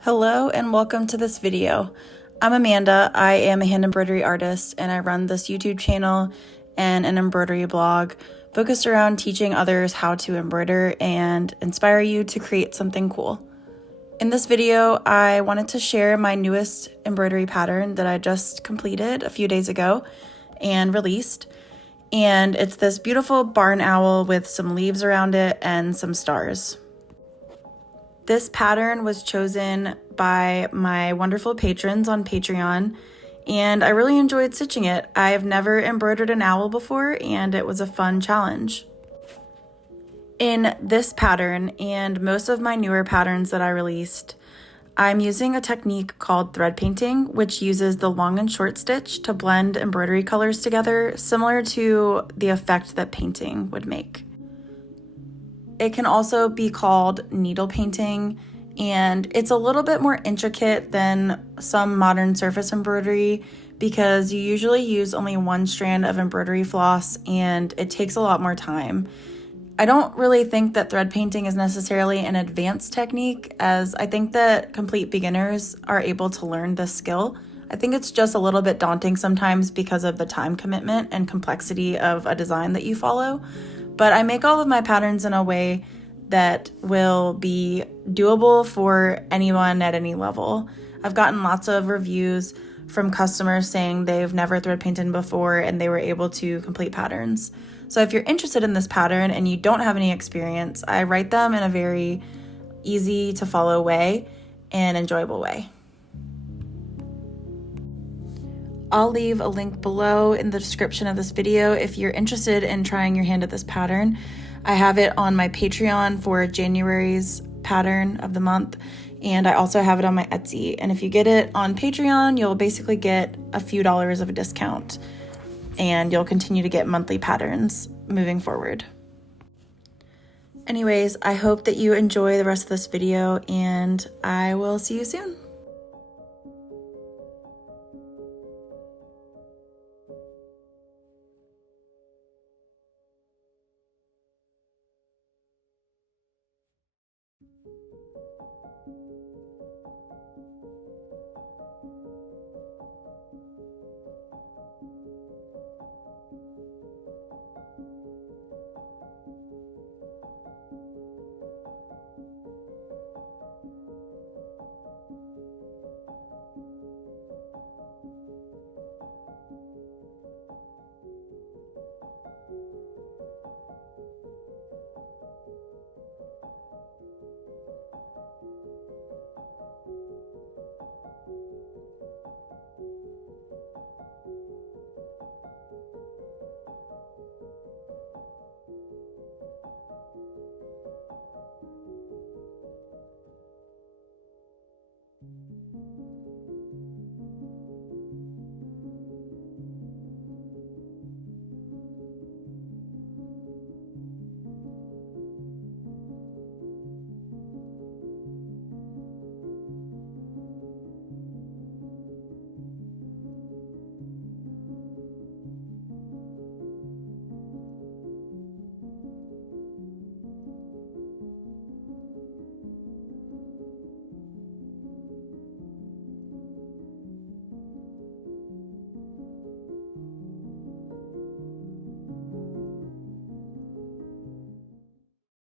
Hello and welcome to this video. I'm Amanda. I am a hand embroidery artist and I run this YouTube channel and an embroidery blog focused around teaching others how to embroider and inspire you to create something cool. In this video, I wanted to share my newest embroidery pattern that I just completed a few days ago and released. And it's this beautiful barn owl with some leaves around it and some stars. This pattern was chosen by my wonderful patrons on Patreon, and I really enjoyed stitching it. I've never embroidered an owl before, and it was a fun challenge. In this pattern, and most of my newer patterns that I released, I'm using a technique called thread painting, which uses the long and short stitch to blend embroidery colors together, similar to the effect that painting would make. It can also be called needle painting, and it's a little bit more intricate than some modern surface embroidery because you usually use only one strand of embroidery floss and it takes a lot more time. I don't really think that thread painting is necessarily an advanced technique, as I think that complete beginners are able to learn this skill. I think it's just a little bit daunting sometimes because of the time commitment and complexity of a design that you follow. But I make all of my patterns in a way that will be doable for anyone at any level. I've gotten lots of reviews from customers saying they've never thread painted before and they were able to complete patterns. So if you're interested in this pattern and you don't have any experience, I write them in a very easy to follow way and enjoyable way. I'll leave a link below in the description of this video if you're interested in trying your hand at this pattern. I have it on my Patreon for January's pattern of the month, and I also have it on my Etsy. And if you get it on Patreon, you'll basically get a few dollars of a discount, and you'll continue to get monthly patterns moving forward. Anyways, I hope that you enjoy the rest of this video, and I will see you soon.